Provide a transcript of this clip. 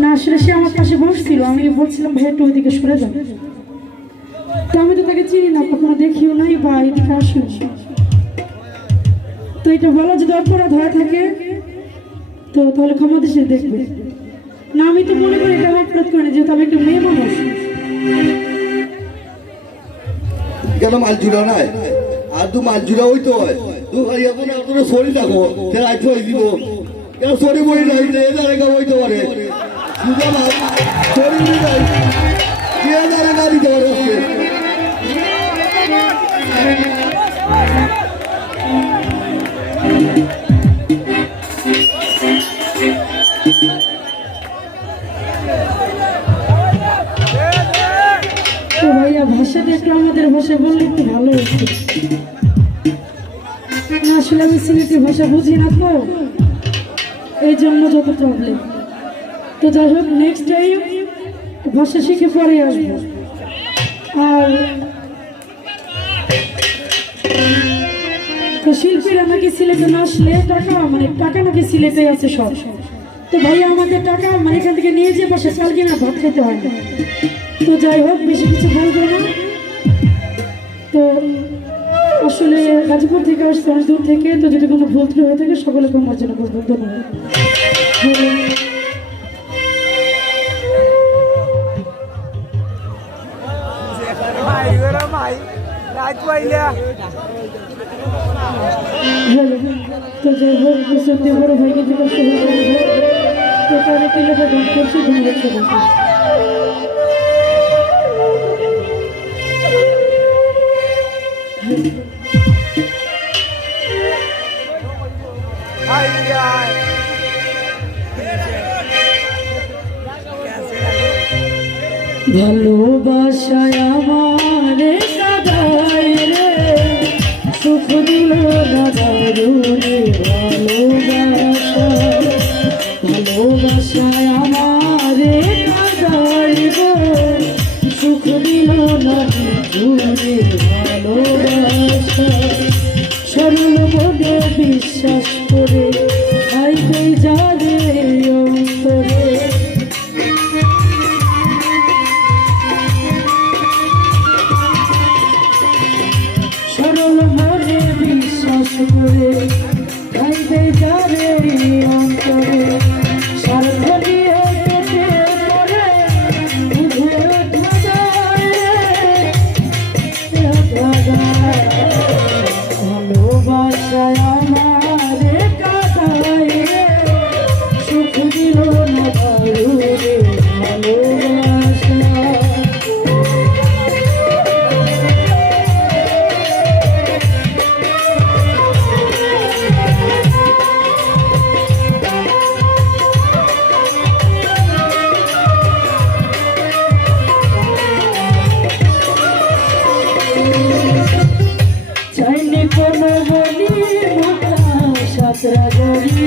না আসলে সে আমার পাশে বসছিল, আমি বলছিলাম ভাই একটু ওইদিকে সরে যাও। তো আমি তো তাকে চিনি না, কখনো দেখিও নাই বা এদিকে আসিও। তো এটা বলা যদি অপরাধ হয়ে থাকে তো তাহলে ক্ষমা দেশে দেখবে না। আমি তো মনে করি এটা অপরাধ করে না, যেহেতু আমি একটা মেয়ে মানুষ। কেন মাল জুড়া নাই আর তু মাল জুড়া হইতে হয় তু খালি এখন তোরা সরি থাকো তেরা আইতে হয়ে দিব কেন সরি বলি নাই এদারে হইতে পারে সুজা মাল সরি বলি নাই এদারে না দিতে পারে তো ভাইয়া ভাষাটা একটু আমাদের ভাষায় বললে একটু ভালো হতো। আসলে আমি সিলেটি ভাষা বুঝি না তো, এই জন্য যত প্রবলেম। তো যাই হোক, নেক্সট টাইম ভাষা শিখে পরে আসবো। আর তো শিল্পীরা নাকি সিলেটে না আসলে টাকা মানে টাকা নাকি সিলেটে আছে সব। তো ভাইয়া আমাদের টাকা মানে এখান থেকে নিয়ে যে পাশে চাল কিনা ভাত খেতে হয় না। তো যাই হোক, বেশি কিছু বলবো না। তো আসলে গাজীপুর থেকে আসছে অনেক দূর থেকে, তো যদি কোনো ভুল ত্রুটি হয়ে থাকে সকলকে মার্জনা করবো। ধন্যবাদ। তো যাই হোক, বড় ভাইকে তো কষ্ট হয়ে তো তারা কিলোটা গান করছে। ধন্যবাদ। ভালোবাসায় আমারে কাদায় রে, সুখ দিল না দারুণে ভালোবাসা। ভালোবাসায় আমারে কাদায় গো, সুখ দিল না দারুণে ভালোবাসা। সরল মনে বিশ্বাস করে আইতে যাবে অন্তরে, সরল মনে বিশ্বাস করে আইতে যাবে অন্তরে। স্বার্থ নিয়ে কেটে পড়ে বুঝে ভালোবাসায় আমারে কাদায় রে, সুখ দিল না দারুণে ভালোবাসা। চাইলে কোনো বলি মাথা সাতরা গড়ি